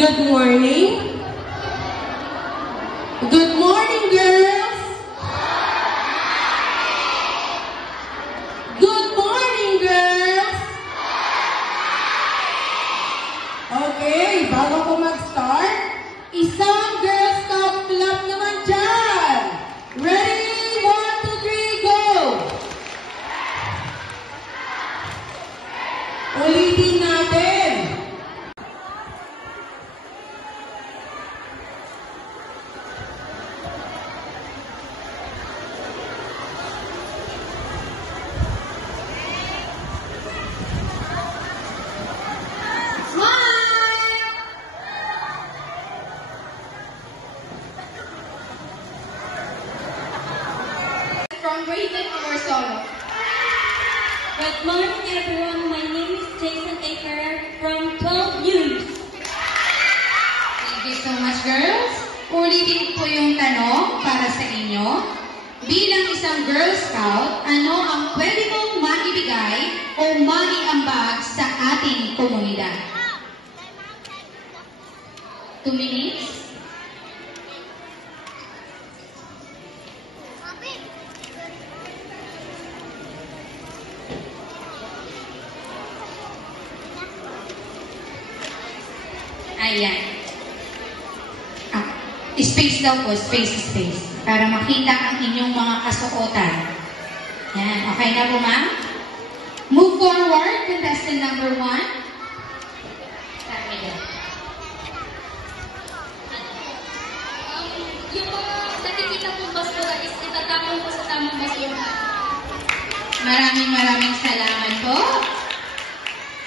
Good morning. Good morning, girls. Good morning, girls. Okay, bago ko mag-start, isang Girl Scout clap naman dyan. Ready? 1, 2, 3, go! Ulitin natin. From Grade 10 Amorsolo. Good morning, everyone. My name is Jason Aker from 12 News. Thank you so much, girls. Ulitin po yung tanong para sa inyo. Bilang isang Girl Scout, ano ang pwede mong maibigay o maiambag sa ating komunidad? 2 minutes. Ayan. Space daw po, space. Para makita ang inyong mga kasuotan. Yan, okay na po, ma'am? Move forward, contestant number 1. Yung mga nakikita kong basura is itatapon ko sa tamang basura. Maraming salamat po.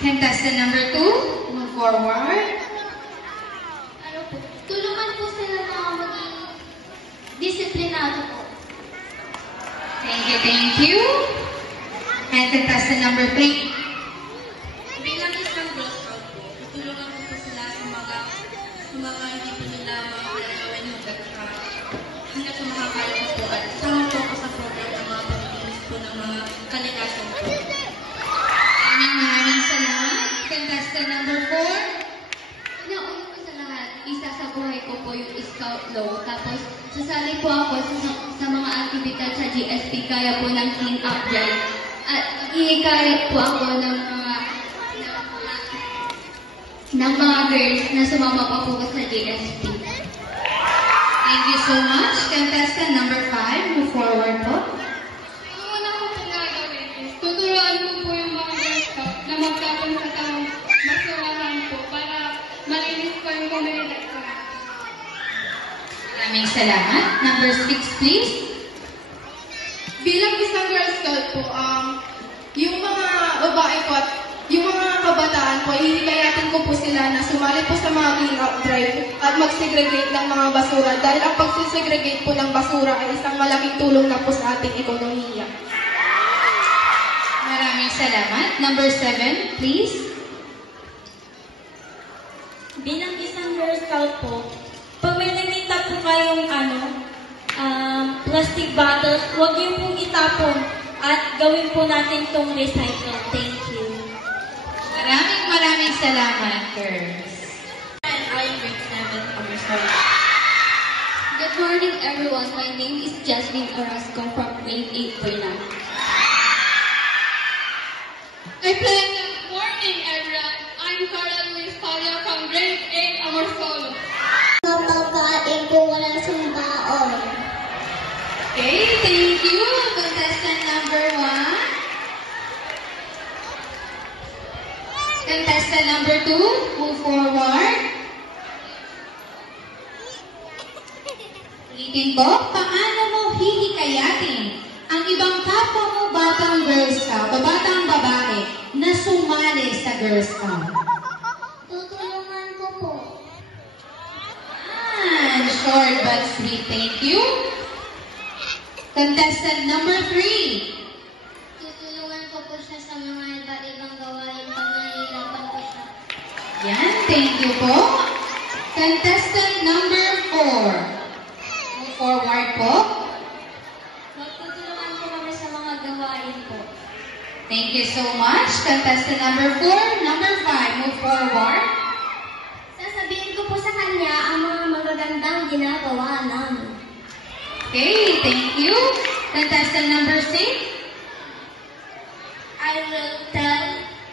Contestant number 2, move forward. Tulungan po sila na maging disiplinado po. Thank you. And contestant number 3. Bilang isang Girl Scout po, tutulungan ko po sila sa mga hindi po nila makakalawan hanggat po makakaya ko po. At sama po ako sa program ng mga pamilinis po ng mga kalikasan po. Maraming salamat. Contestant number 4. Nauna ko sa lahat, isa sa buhay ko po yung Scout Law. Tapos, sasali po ako sa mga aktibidad sa GSP, kaya po ng clean up drive. At ihikayat po ako ng mga girls na sumama pa po sa GSP. Thank you so much. Contestant number 5, move forward po. Ang una ko po gagawin is, tuturuan ko po yung mga Girl Scout na magtapon sa tamang basurahan po para malinis po yung komunidad ko. Maraming salamat. Number 6, please. Bilang isang Girl Scout po, yung mga babae po at yung mga kabataan po, ihikayatin ko po sila na sumali po sa mga clean up drive at mag-segregate ng mga basura dahil ang pag-segregate po ng basura ay isang malaking tulong na po sa ating ekonomiya. Maraming salamat. Number 7, please. Bilang isang Girl Scout po, pag may nakita po kayong plastic bottles, huwag niyo pong itapon at gawin po natin itong recycle. Thank you. Maraming salamat, girls. And I'm grade 7 Amorsolo. Good morning, everyone. My name is Jasmine Orozco from grade 8 Bernal. Good morning, everyone. I'm Carla Luis Palia from grade 8 Amorsolo. Kapagkain ko wala sumbaon. Okay, thank you. Contestant number 1. Contestant number 2, move forward. Ulitin ko, paano mo hihikayatin ang ibang kapwa mo batang Girl Scout o batang babae na sumali sa Girl Scout? Tutulungan ko po. Short but sweet, thank you. Contestant number 3. Tutulungan ko po siya sa mga iba-ibang gawain pag nahihirapan po siya. Yan, thank you po. Contestant number 4. Move forward po. Magtutulungan po kami sa mga gawain po. Thank you so much. Contestant number 4. Number 5, move forward. Sasabihin ko po ginagawa namin. Okay, thank you. Contestant number 6. I will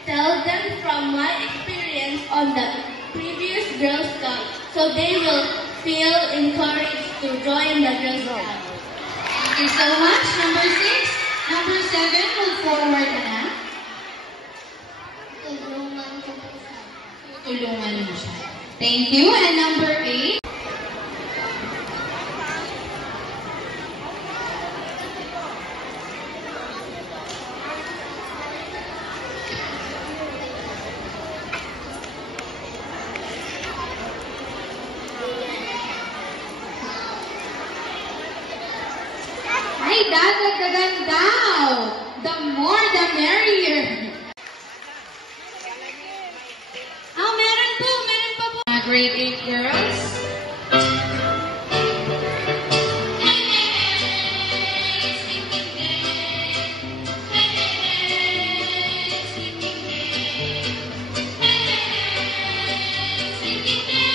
tell them from my experience on the previous Girl Scout, so they will feel encouraged to join the Girl Scout. Thank you so much. Number 6. Number 7, move forward na. Tulungan mo siya. Thank you. And number 8. Ay, dagdagan daw. The more, the merrier. Meron pa po. Grade 8 girls.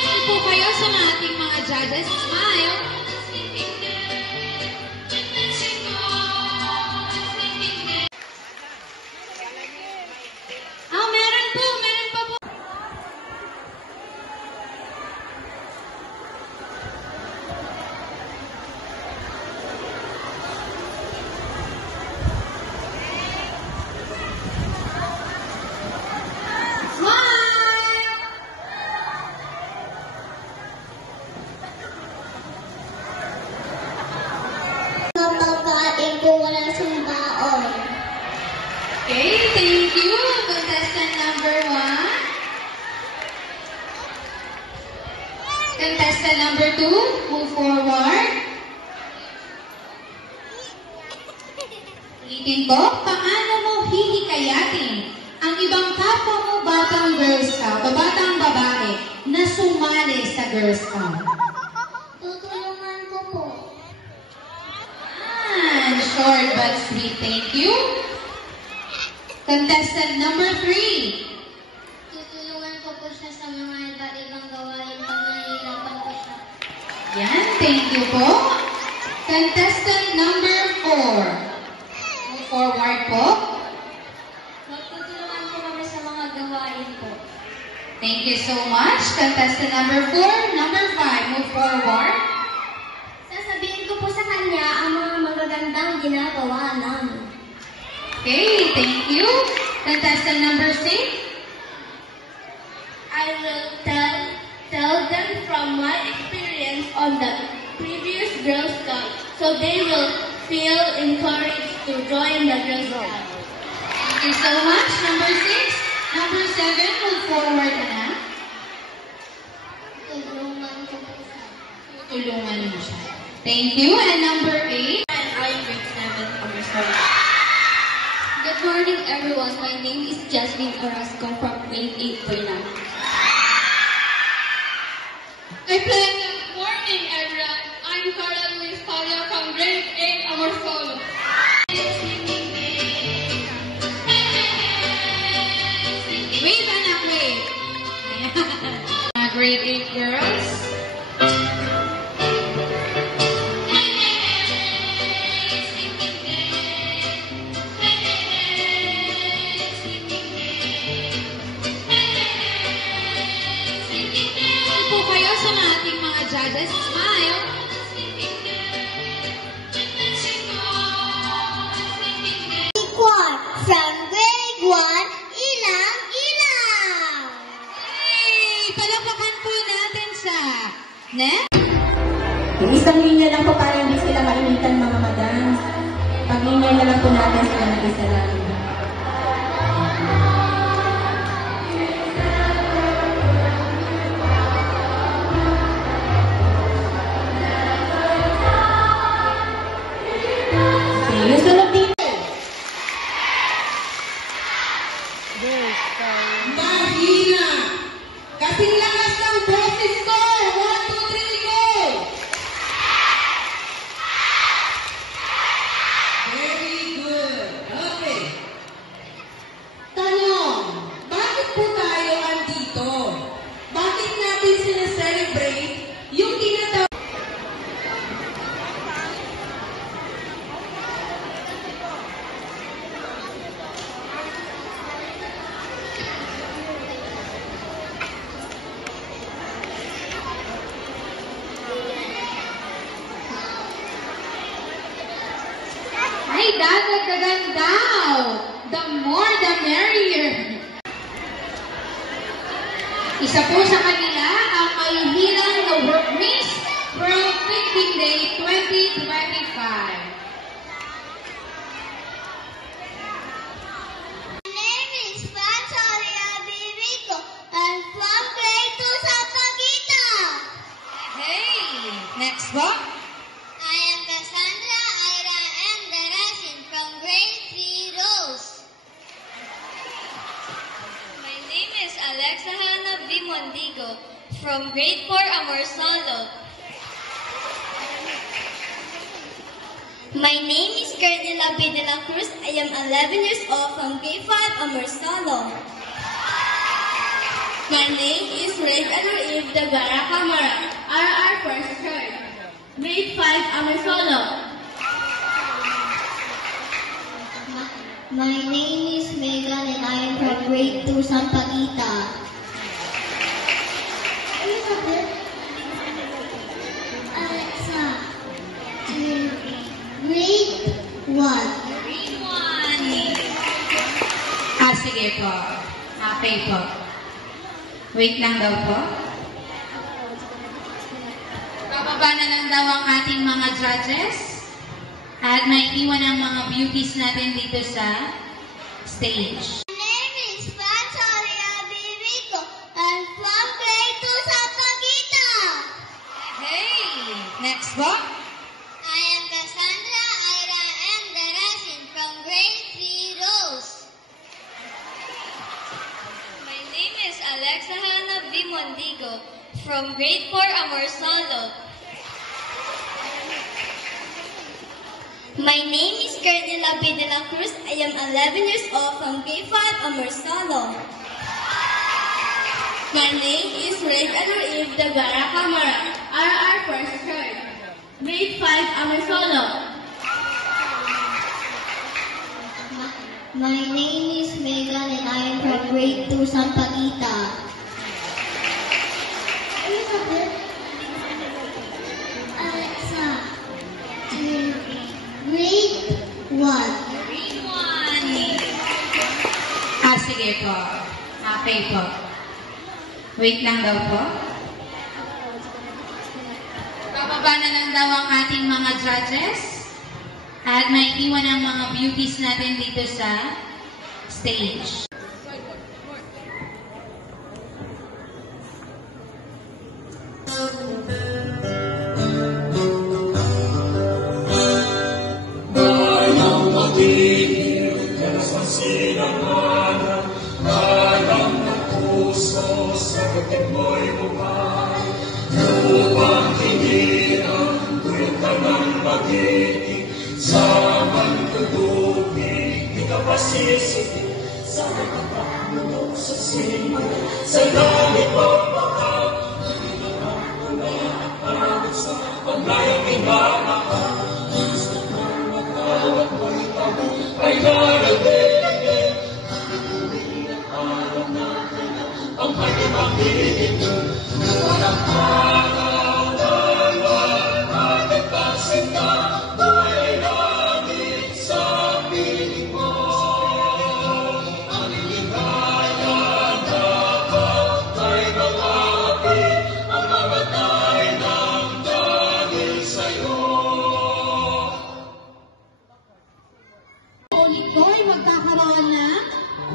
Ito po kayo sa ating mga judges. Smile. Meron pa po. Kapag ko wala siyang baon. Okay, thank you. Contestant number 1. Contestant number 2, move forward. Ulitin ko, paano mo hihikayatin ang ibang kapwa mo batang Girl Scout o batang babae na sumali sa Girl Scout? Tutulungan ko po. Short but sweet. Thank you. Contestant number 3. Tutulungan ko po siya sa mga iba't ibang gawain pag nahihirapan po siya. Yan, thank you po. Contestant number 4. Move forward po. Magtutulungan po kami sa mga gawain po. Thank you so much. Contestant number 4. Number 5, move forward. Sasabihin ko po sa kanya ang mga magagandang ginagawa namin. Okay, thank you. Contestant number 6. I will tell them from my experience on the previous Girl Scout, so they will feel encouraged to join the Girl Scout. Thank you so much. Number 6. Number 7, move forward na. Tulungan ko po siya. Tulungan mo siya. Thank you. And number 8. And I'm grade 7 underscore. Good morning, everyone. My name is Jasmine Orozco from grade 8 po na. Good morning, everyone. I'm Carla Luis Palia from grade 8 Amorsolo. Wait, anak, wait. Ayan. Grade 8 girls. Ito po kayo sa ating mga judges. Smile. From grade 1, Ilang Ilang! Hey! Palakpakan po natin siya. Next. Yung isang linya lang po para hindi sila mainitan mga madam. Pag-linya na lang po natin sila mag-isa lang. Okay, yung sunod dito. Mahina! Kasing lakas ng boses ko! 1, 2, 3, go! Very good. Okay. Isa po sa kanila ang kahihilang na Miss World Thinking Day 2025. My name is Pancholia Bibico. I'm from grade 2 sa Pagita. Hey! Next po. I am Cassandra Ira M. Darasin from grade 3 Rose. My name is Alexa Hannah B. Mondigo from grade 4 Amorsolo. My name is Cardinal B. De La Cruz. I am 11 years old from grade 5 Amorsolo. My name is Red Eve de Guerra Camara, RR First Church, grade 5 Amorsolo. My name is Megan and I am from grade 2 Sampaguita. Alexa, grade 1. Grade 1. Sige po. Okay po. Wait lang daw po. Bababa na lang daw ang ating mga judges. At may iwan ang mga beauties natin dito sa stage. My name is Pancholia Bibico. I'm from grade 2 sa Pagita. Hey! Next po. I am Cassandra Ira M. Darasin from grade 3 Rose. My name is Alexa Hannah B. Mondigo from grade 4 Amorsolo. My name is Cardinal B. De La Cruz. I am 11 years old from grade 5 Amorsolo. My name is Red Eve de Guerra Camara, RR First Church, grade 5 Amorsolo. My name is Megan and I am from grade 2 Sampaguita. Alexa, grade 1. Grade 1. Sige po. Okay po. Wait lang daw po. Bababa na lang daw ang ating mga judges. At may iwan ang mga beauties natin dito sa stage. Ulit po ay magkakaroon ng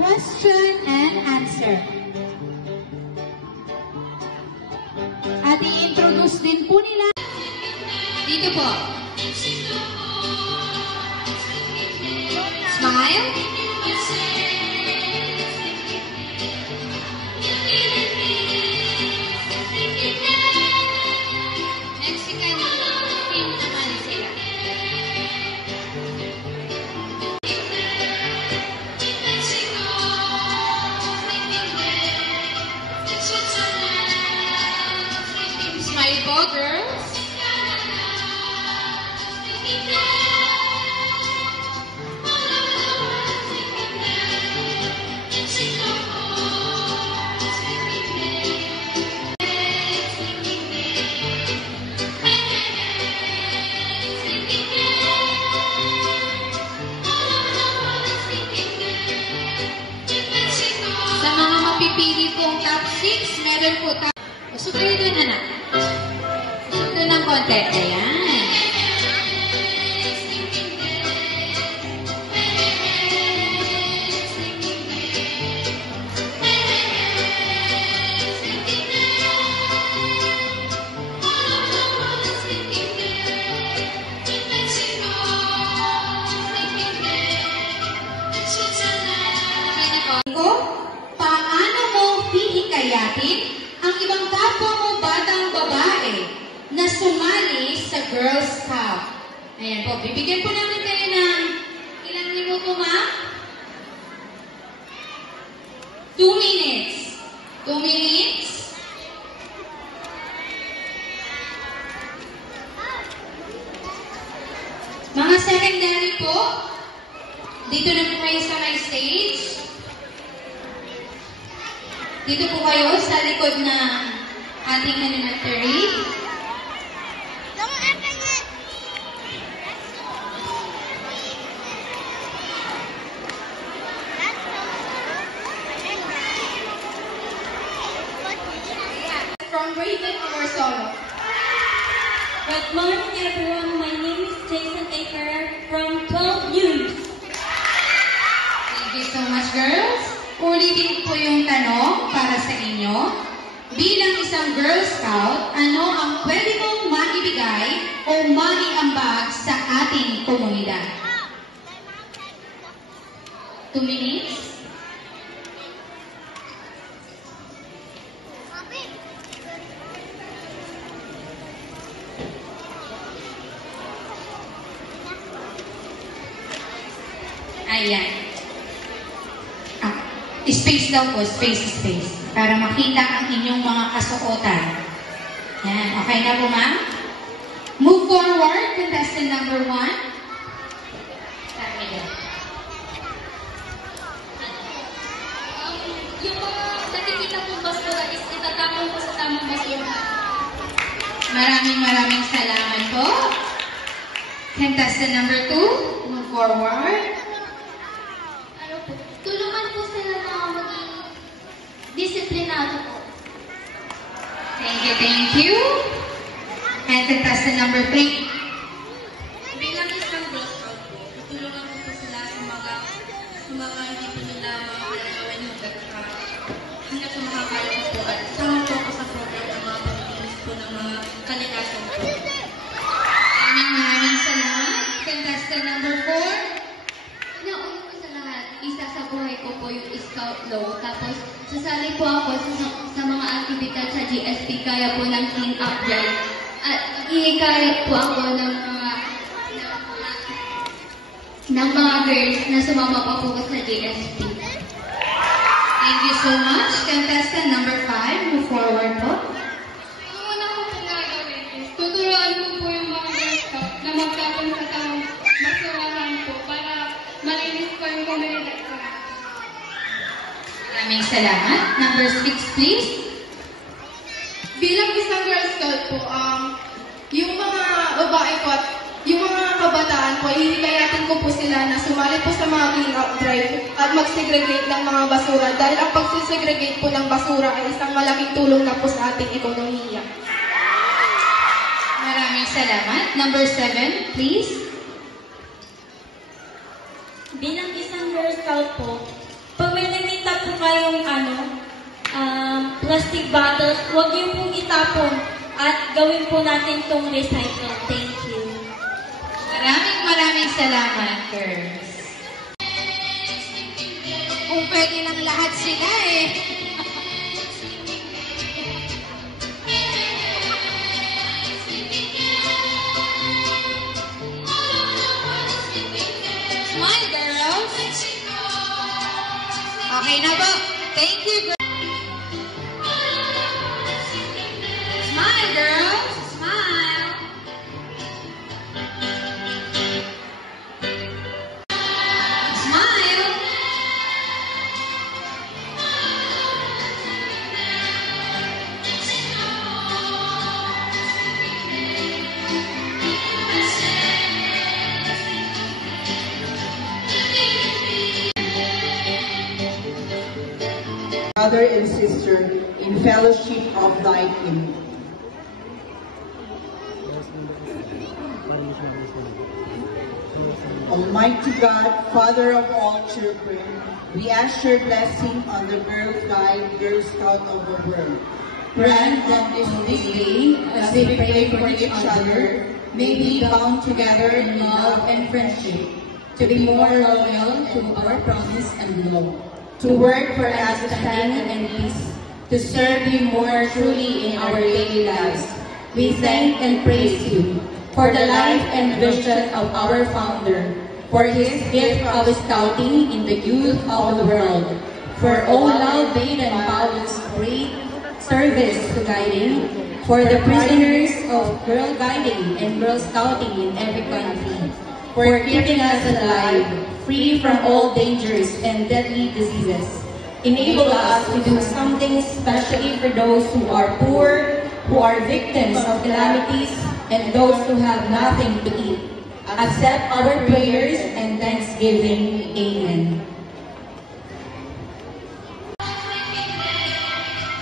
question and answer. At i-introduce din po nila. Dito po. Smile. Mexican team naman sila. Smile po, girls. doon po tayo. Usog kayo doon, anak. Usog doon ng konti. Ayan. Paano mo hihikayatin ang ibang kapwa mo batang babae na sumali sa Girl Scout? Ayan po, bibigyan po namin kayo ng ilang minuto, ma'am? 2 minutes. 2 minutes. Mga secondary po, dito na po kayo sa my stage. Dito po kayo sa likod ng ating elementary. From Raven Amorsolo. Good morning, everyone. My name is Jason Aker from 12 News. Thank you so much, girls. Ulitin po yung tanong para sa inyo. Bilang isang Girl Scout, ano ang pwede mong maibigay o maiambag sa ating komunidad? 2 minutes. Ayan. Space daw po, space. Para makita ang inyong mga kasuotan. Yan, okay na po, ma'am? Move forward, contestant number 1. Yung mga nakikita kong basura is itatapon ko sa tamang basura. Maraming salamat po. Contestant number 2, move forward. Ano po? Tulungan po sila na maging disiplinado po. Thank you. And contestant number 3. Bilang isang Girl Scout po, tutulungan ko po sila sa mga hindi po nila magagawin hanggang sa makakaya ko po at kasama po ako sa program ng mga pagkikinis po ng mga kalikasan po. Maraming salamat. Contestant number 4. Una po sa lahat, isa sa buhay ko po yung Scout Law. Tapos, sasali po ako sa mga aktibidad sa GSP, kaya po ng clean up drive. At ihikayat po ako ng mga girls na sumama pa po sa GSP. Thank you so much. Contestant number 5, move forward po. Ang una ko po gagawin is tuturuan ko po yung mga Girl Scout na magtapon sa tamang basurahan po para malinis po yung komunidad ko. Maraming salamat. Number 6, please. Bilang isang Girl Scout po, yung mga babae po at yung mga kabataan po, ihikayatin ko po sila na sumali po sa mga clean up drive at mag-segregate ng mga basura dahil ang pag-segregate po ng basura ay isang malaking tulong na po sa ating ekonomiya. Maraming salamat. Number 7, please. Bilang isang Girl Scout po, pag may nakita po kayong plastic bottles, huwag niyo pong itapon at gawin po natin itong recycle. Thank you. Maraming salamat, girls. Kung pwede lang lahat sila eh. Smile, girls. Okay na po. Thank you, girls. Smile, girls. Smile. Smile. Brother and sister in in fellowship of thy King. Almighty God, Father of all children, we ask your blessing on the Girl Guide, Girl Scout of the world. Grant that on this day, as we pray for each other, may we bound together in love and friendship, to be more loyal to our promise and law, to work for understanding and peace, to serve you more truly in our daily lives. We thank and praise you for the life and vision of our founder, for his gift of scouting in the youth of the world, for all Lal Veda and Paul's great service to guiding, for the prisoners of Girl Guiding and Girl Scouting in every country, for keeping us alive, free from all dangers and deadly diseases. Enable us to do something especially for those who are poor, who are victims of calamities, and those who have nothing to eat. Accept our prayers and thanksgiving. Amen.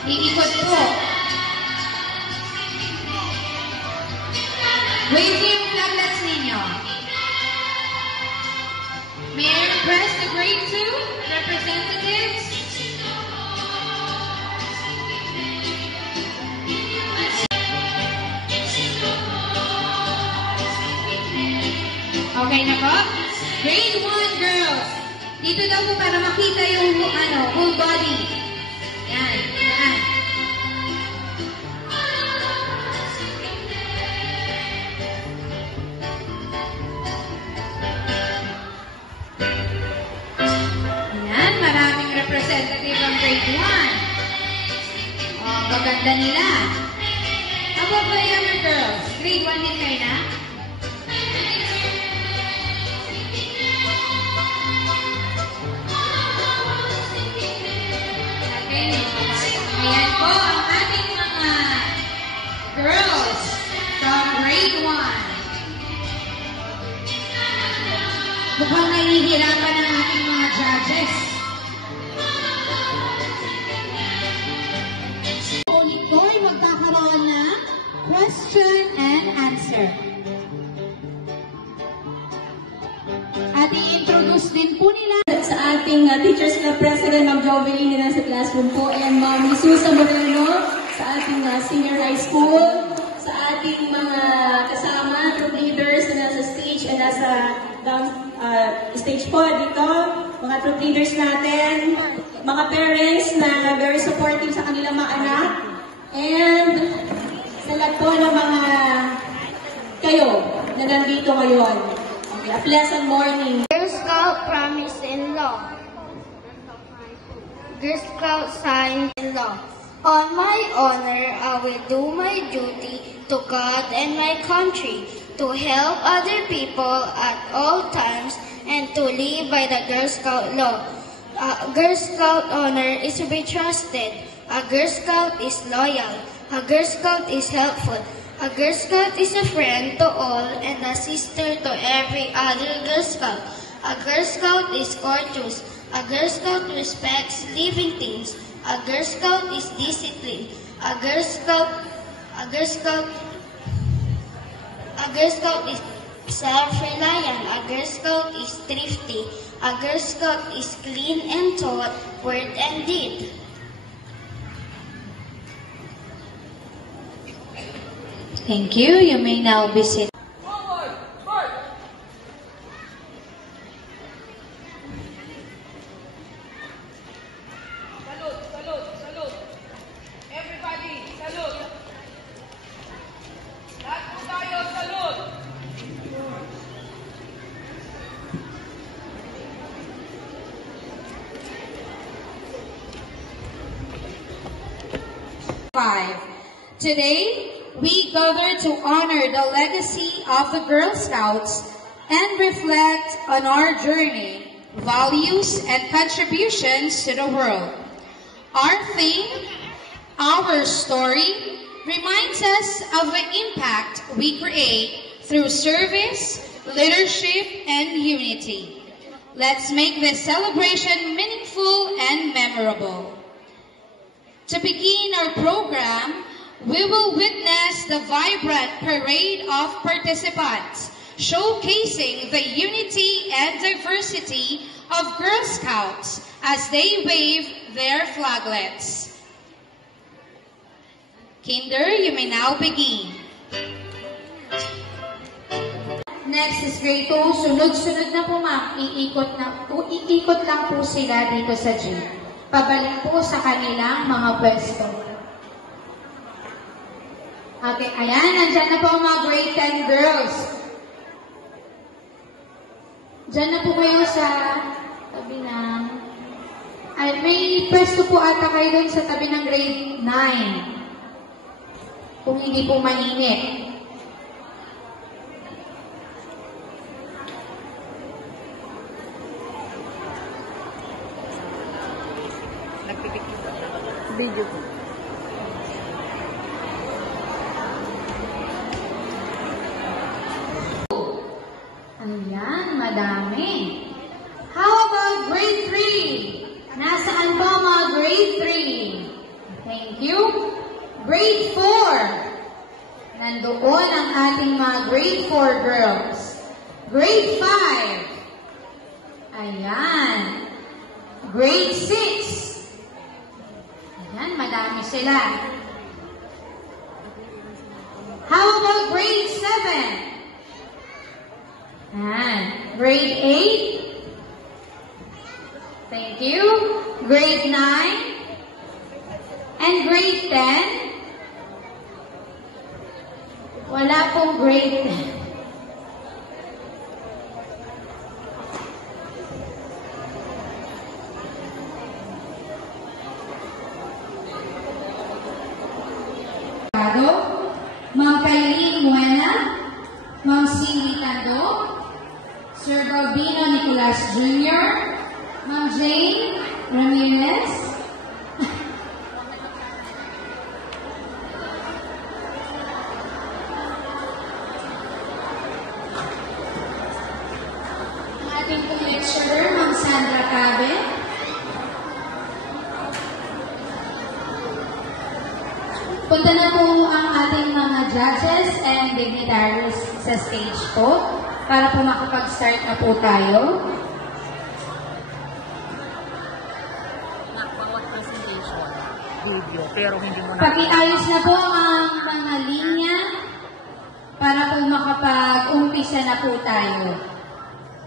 Iikot po. Wave niyo yung flaglets ninyo. May I request the grade 2 representatives? Okay na po? Grade 1 girls. Dito daw po para makita yung full body. Yan. Yan. Yan. Maraming representative ang grade 1. Oh, maganda nila. How about the younger girls? Grade 1 din kayo na? Ayan po ang ating mga girls from grade 1. Mukhang nahihirapan ang ating mga judges. Ulit po ay magkakaroon ng question and answer. At i-introduce din po nila sa ating teachers na President Ma'am Jovelyn na nasa classroom po, and Ma'am Susa Moreno sa ating senior high school, sa ating mga kasama, group leaders na nasa stage and nasa stage po dito, mga group leaders natin, mga parents na very supportive sa kanilang mga anak, and sa lahat po ng mga kayo na nandito ngayon. Okay, a pleasant morning. Girl Scout promise in law. Girl Scout sign in law. On my honor, I will do my duty to God and my country, to help other people at all times, and to live by the Girl Scout law. A Girl Scout honor is to be trusted. A Girl Scout is loyal. A Girl Scout is helpful. A Girl Scout is a friend to all and a sister to every other Girl Scout. A Girl Scout is courteous. A Girl Scout respects living things. A Girl Scout is disciplined. A Girl Scout is self-reliant. A Girl Scout is thrifty. A Girl Scout is clean and taught word and deed. Thank you. You may now be seated. Forward! March! Salute! Salute! Salute! Everybody, salute! Lahat po tayo, salute! Today, we gather to honor the legacy of the Girl Scouts and reflect on our journey, values, and contributions to the world. Our theme, Our Story, reminds us of the impact we create through service, leadership, and unity. Let's make this celebration meaningful and memorable. To begin our program, we will witness the vibrant parade of participants, showcasing the unity and diversity of Girl Scouts as they wave their flaglets. Kinder, you may now begin. Next is grade 2. Sunod-sunod na po, ma'am. Iikot lang po sila dito sa gym. Pabalik po sa kanilang mga pwesto. Okay, ayan. Nandyan na po ang mga grade 10 girls. Diyan na po kayo sa tabi ng... Ay, may pwesto po ata kayo dun sa tabi ng grade 9. Kung hindi po mainit. Video ko. Ayan, madami. How about grade 3? Nasaan ba mga grade 3? Thank you. Grade 4. Nandoon ang ating mga grade 4 girls. Grade 5. Ayan. Grade 6. Ayan, madami sila. How about grade 7? Ayan. Grade 8. Thank you. Grade 9. And grade 10. Wala pong grade 10. Ma'am Kailin Muena, Ma'am Cindy Tando, Sir Balbino Nicolas Jr., Ma'am Jane Ramirez, ang ating pong lecturer, Ma'am Sandra Cabe, punta na po ang ating mga judges and dignitaries sa stage po para po makapag-start na po tayo. Bawat presentation, video, pero hindi mo na... Pakiayos na po ang mga linya para po makapag-umpisa na po tayo.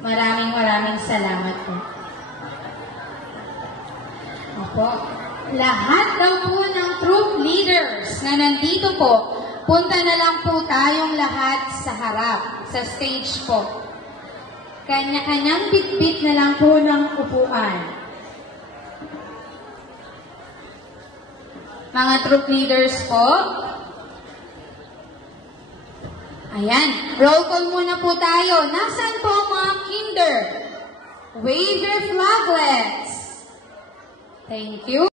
Maraming salamat po. Opo. Lahat daw po ng troop leaders na nandito po, punta na lang po tayong lahat sa harap, sa stage po. Kanya-kanyang bitbit na lang po ng upuan. Mga troop leaders po. Ayan, roll call muna po tayo. Nasaan po ang mga kinder? Wave your flaglets. Thank you.